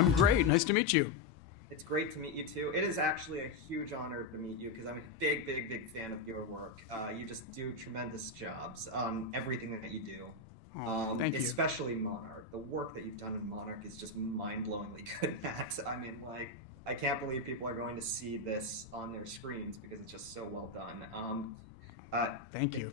I'm great. Nice to meet you. It's great to meet you too. It is actually a huge honor to meet you because I'm a big, big, big fan of your work. You just do tremendous jobs on everything that you do. Oh, thank you. Especially Monarch. The work that you've done in Monarch is just mind-blowingly good, Matt. I mean, like, I can't believe people are going to see this on their screens because it's just so well done. Thank you.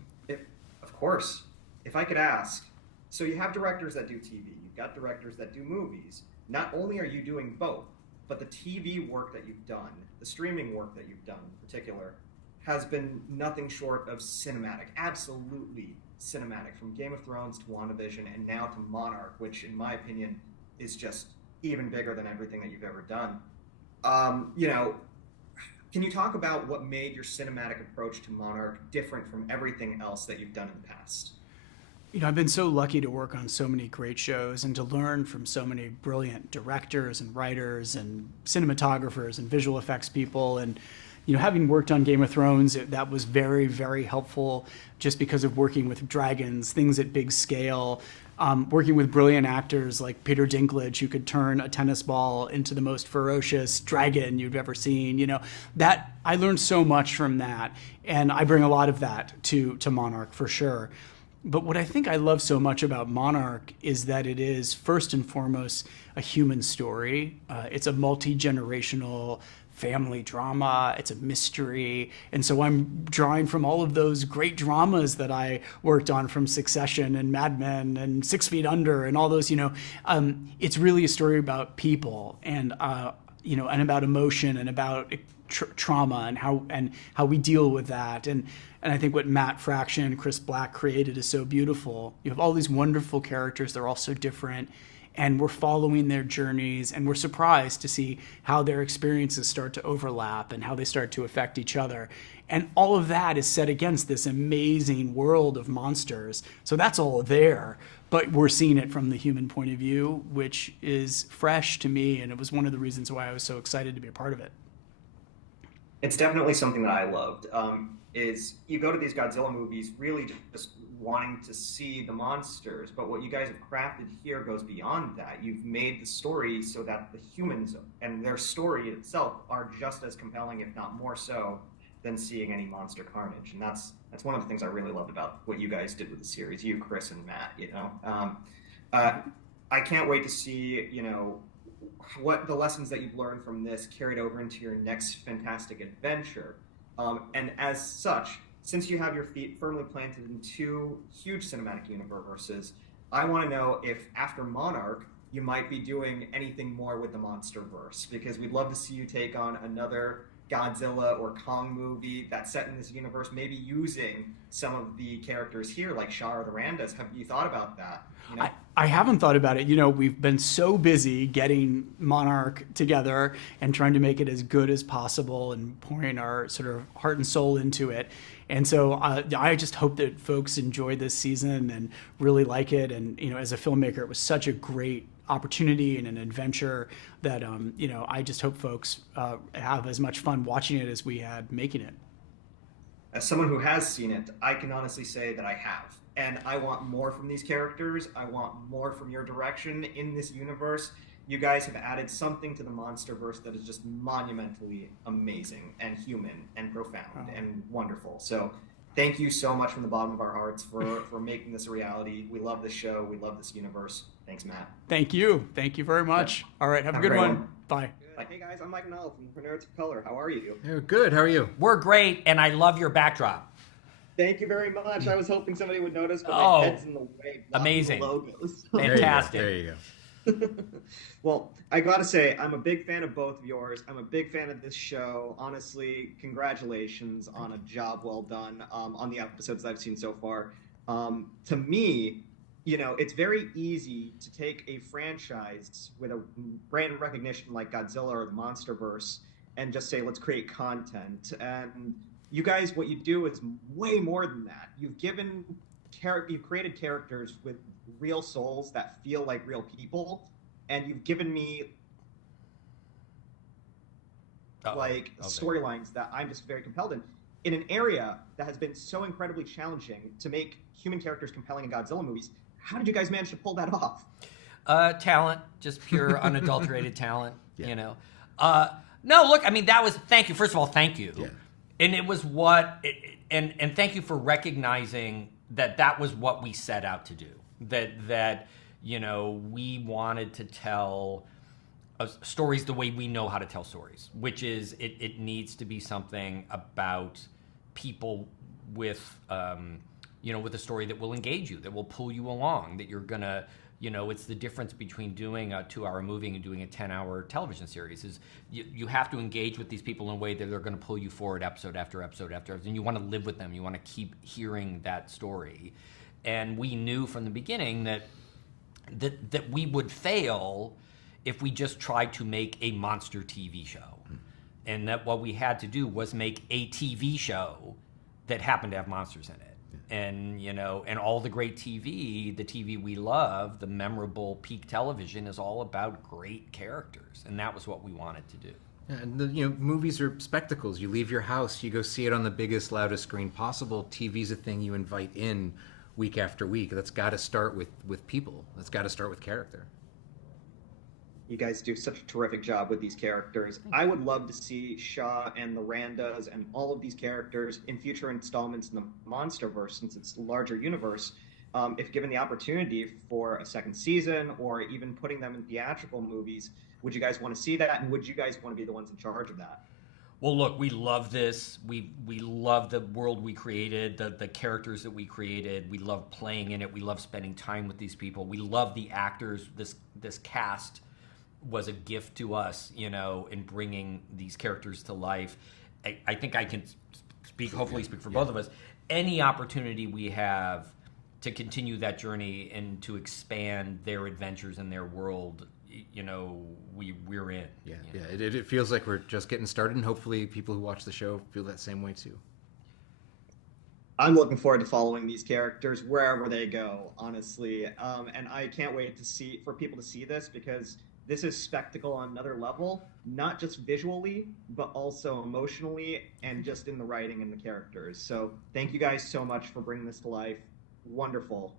Of course. If I could ask, so you have directors that do TV, you've got directors that do movies. Not only are you doing both, but the TV work that you've done, the streaming work that you've done in particular, has been nothing short of cinematic, absolutely cinematic, from Game of Thrones to WandaVision and now to Monarch, which in my opinion is just even bigger than everything that you've ever done. Can you talk about what made your cinematic approach to Monarch different from everything else that you've done in the past? I've been so lucky to work on so many great shows and to learn from so many brilliant directors and writers and cinematographers and visual effects people. And, having worked on Game of Thrones, that was very, very helpful just because of working with dragons, things at big scale, working with brilliant actors like Peter Dinklage, who could turn a tennis ball into the most ferocious dragon you've ever seen. That I learned so much from that. And I bring a lot of that to Monarch for sure. But what I think I love so much about Monarch is that it is first and foremost a human story. It's a multi-generational family drama. It's a mystery. And so I'm drawing from all of those great dramas that I worked on, from Succession and Mad Men and 6 Feet Under and all those, it's really a story about people and about emotion and about trauma and how we deal with that. And I think what Matt Fraction and Chris Black created is so beautiful. You have all these wonderful characters. They're all so different. And we're following their journeys. And we're surprised to see how their experiences start to overlap and how they start to affect each other. And all of that is set against this amazing world of monsters. So that's all there. But we're seeing it from the human point of view, which is fresh to me. And it was one of the reasons why I was so excited to be a part of it. It's definitely something that I loved. Is you go to these Godzilla movies really just wanting to see the monsters, but what you guys have crafted here goes beyond that. You've made the story so that the humans and their story itself are just as compelling, if not more so, than seeing any monster carnage. And that's one of the things I really loved about what you guys did with the series, you, Chris, and Matt. I can't wait to see what the lessons that you've learned from this carried over into your next fantastic adventure. And as such, since you have your feet firmly planted in two huge cinematic universes, I want to know if after Monarch, you might be doing anything more with the MonsterVerse, because we'd love to see you take on another Godzilla or Kong movie that's set in this universe, maybe using some of the characters here, like Shah or the Randas. Have you thought about that? I haven't thought about it. We've been so busy getting Monarch together and trying to make it as good as possible and pouring our sort of heart and soul into it. And so I just hope that folks enjoy this season and really like it. And, as a filmmaker, it was such a great opportunity and an adventure that, I just hope folks have as much fun watching it as we had making it. As someone who has seen it, I can honestly say that I have. And I want more from these characters. I want more from your direction in this universe. You guys have added something to the MonsterVerse that is just monumentally amazing and human and profound and wonderful. So thank you so much from the bottom of our hearts for making this a reality. We love this show. We love this universe. Thanks, Matt. Thank you. Thank you very much. All right. Have a good one. Bye. Hey, guys. I'm Mike Null from Nerds of Color. How are you? Good. How are you? We're great, and I love your backdrop. Thank you very much. I was hoping somebody would notice, but my head's in the way. Amazing. The logos. Fantastic. There you go. Well, I gotta say, I'm a big fan of both of yours. I'm a big fan of this show. Honestly, congratulations on a job well done on the episodes that I've seen so far. To me, it's very easy to take a franchise with a brand recognition like Godzilla or the MonsterVerse and just say, let's create content. And you guys, what you do is way more than that. You've created characters with real souls that feel like real people, and you've given me storylines that I'm just very compelled in an area that has been so incredibly challenging to make human characters compelling in Godzilla movies. How did you guys manage to pull that off? Talent, just pure unadulterated talent. You know. No, look, I mean, thank you. First of all, thank you. Yeah. And it was and thank you for recognizing that was what we set out to do. That you know, we wanted to tell stories the way we know how to tell stories, which is it needs to be something about people with you know, with a story that will engage you, that will pull you along, that you're gonna, you know, it's the difference between doing a 2-hour movie and doing a 10-hour television series is you have to engage with these people in a way that they're going to pull you forward episode after episode after episode, and you want to live with them, you want to keep hearing that story. And we knew from the beginning that we would fail if we just tried to make a monster TV show. And that what we had to do was make a TV show that happened to have monsters in it. And, you know, and all the great TV, the TV we love, the memorable peak television is all about great characters. And that was what we wanted to do. Yeah, and you know, movies are spectacles. You leave your house, you go see it on the biggest, loudest screen possible. TV's a thing you invite in week after week. That's got to start with people. That's got to start with character. You guys do such a terrific job with these characters. I would love to see Shaw and the Randas and all of these characters in future installments in the MonsterVerse, since it's a larger universe. If given the opportunity for a second season or even putting them in theatrical movies, would you guys want to see that? And would you guys want to be the ones in charge of that? Well, look, we love this. We love the world we created, the characters that we created. We love playing in it. We love spending time with these people. We love the actors. This cast was a gift to us, you know, in bringing these characters to life. I think I can hopefully speak for both of us. Any opportunity we have to continue that journey and to expand their adventures and their world, you know, we're in. Yeah, you know? yeah. It feels like we're just getting started, and hopefully people who watch the show feel that same way too. I'm looking forward to following these characters wherever they go, honestly. And I can't wait for people to see this, because this is spectacle on another level, not just visually, but also emotionally and just in the writing and the characters. So thank you guys so much for bringing this to life. Wonderful.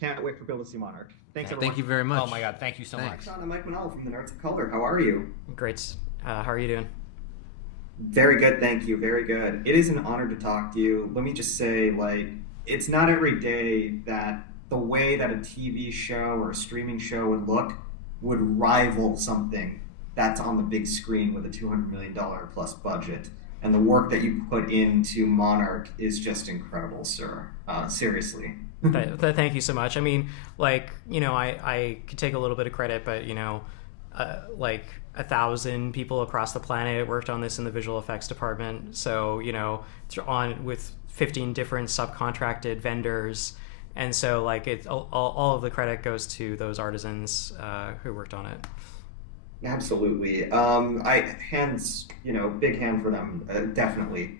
Can't wait for people to see Monarch. Thanks, everyone. Thank you very much. Oh my God, thank you so much. Sean, I'm Mike Manalo from the Nerds of Color. How are you? Great. How are you doing? Very good, thank you. Very good. It is an honor to talk to you. Let me just say, like, it's not every day that the way that a TV show or a streaming show would rival something that's on the big screen with a $200 million plus budget. And the work that you put into Monarch is just incredible, sir. Seriously. Thank you so much. I mean, like, you know, I could take a little bit of credit, but, you know, like 1,000 people across the planet worked on this in the visual effects department. So, you know, with 15 different subcontracted vendors. And so, like, all of the credit goes to those artisans who worked on it. Absolutely. Big hand for them, definitely.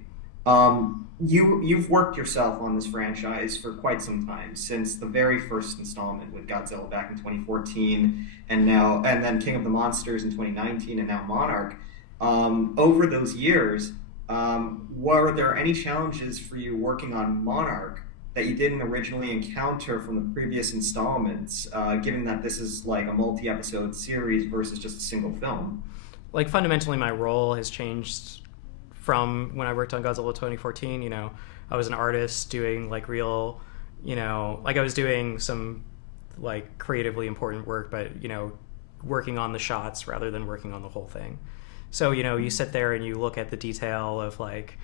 You've worked yourself on this franchise for quite some time, since the very first installment with Godzilla back in 2014, and then King of the Monsters in 2019, and now Monarch. Over those years, were there any challenges for you working on Monarch that you didn't originally encounter from the previous installments, given that this is like a multi-episode series versus just a single film? Like, fundamentally, my role has changed from when I worked on Godzilla 2014. You know, I was an artist doing like real, you know, like I was doing some like creatively important work, but, you know, working on the shots rather than working on the whole thing. So, you know, you sit there and you look at the detail of like,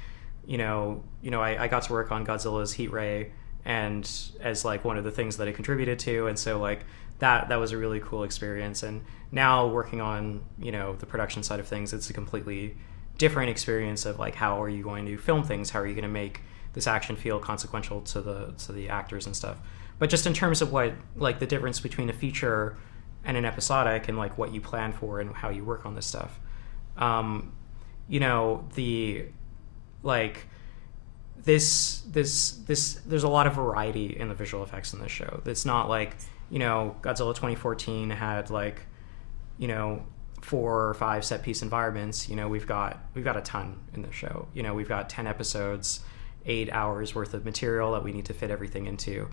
I got to work on Godzilla's heat ray, and as like one of the things that it contributed to, and so like that was a really cool experience. And now working on, you know, the production side of things, it's a completely different experience of like, how are you going to film things, how are you going to make this action feel consequential to the actors and stuff. But just in terms of what, like, the difference between a feature and an episodic, and like what you plan for and how you work on this stuff, you know, the like this there's a lot of variety in the visual effects in this show. It's not like, you know, Godzilla 2014 had like, you know, 4 or 5 set piece environments. You know, we've got a ton in the show. You know, we've got 10 episodes, 8 hours worth of material that we need to fit everything into.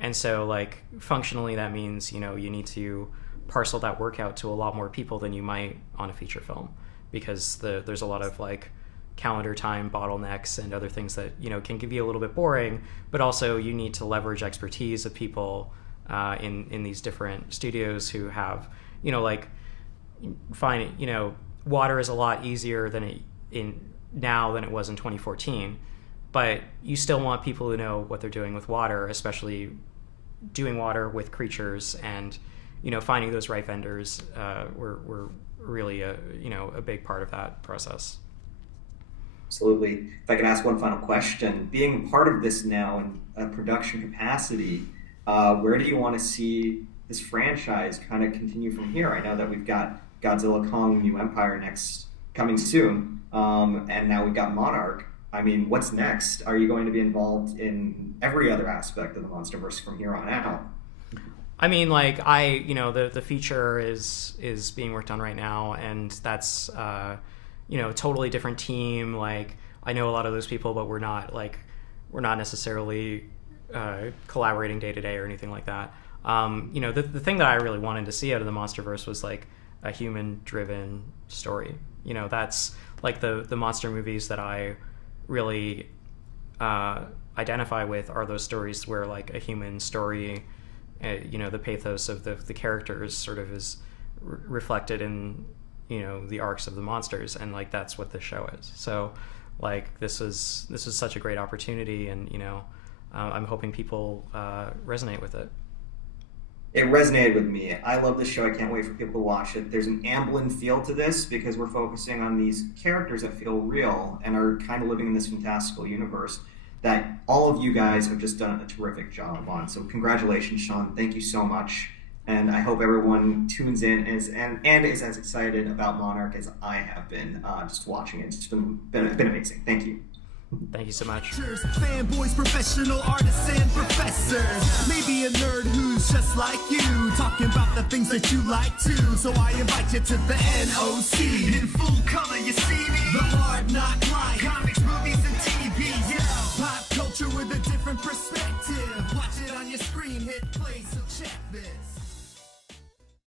And so, like, functionally that means, you know, you need to parcel that work out to a lot more people than you might on a feature film, because there's a lot of like calendar time bottlenecks and other things that, you know, can give you a little bit boring, but also you need to leverage expertise of people in these different studios who have, you know, like you know, water is a lot easier now than it was in 2014, but you still want people who know what they're doing with water, especially doing water with creatures, and, you know, finding those right vendors were really a big part of that process. Absolutely. If I can ask one final question, being part of this now in a production capacity, where do you want to see this franchise kind of continue from here? I know that we've got Godzilla Kong New Empire coming soon, and now we've got Monarch. I mean, what's next? Are you going to be involved in every other aspect of the MonsterVerse from here on out? I mean, like, you know, the feature is being worked on right now, and that's you know, a totally different team. Like, I know a lot of those people, but we're not necessarily collaborating day to day or anything like that. You know, the thing that I really wanted to see out of the MonsterVerse was like a human-driven story. You know, that's like the monster movies that I really identify with are those stories where like a human story, you know, the pathos of the characters sort of is reflected in, you know, the arcs of the monsters, and like that's what this show is. So like this is such a great opportunity, and, you know, I'm hoping people resonate with it. It resonated with me. I love this show. I can't wait for people to watch it. There's an Amblin feel to this because we're focusing on these characters that feel real and are kind of living in this fantastical universe that all of you guys have just done a terrific job on. So congratulations, Sean. Thank you so much. And I hope everyone tunes in and is as excited about Monarch as I have been just watching it. It's just been amazing. Thank you. Thank you so much. Fanboys, professional artists, and professors. Maybe a nerd who's just like you, talking about the things that you like too. So I invite you to the NOC. In full color, you see me. The Hard Knock Life.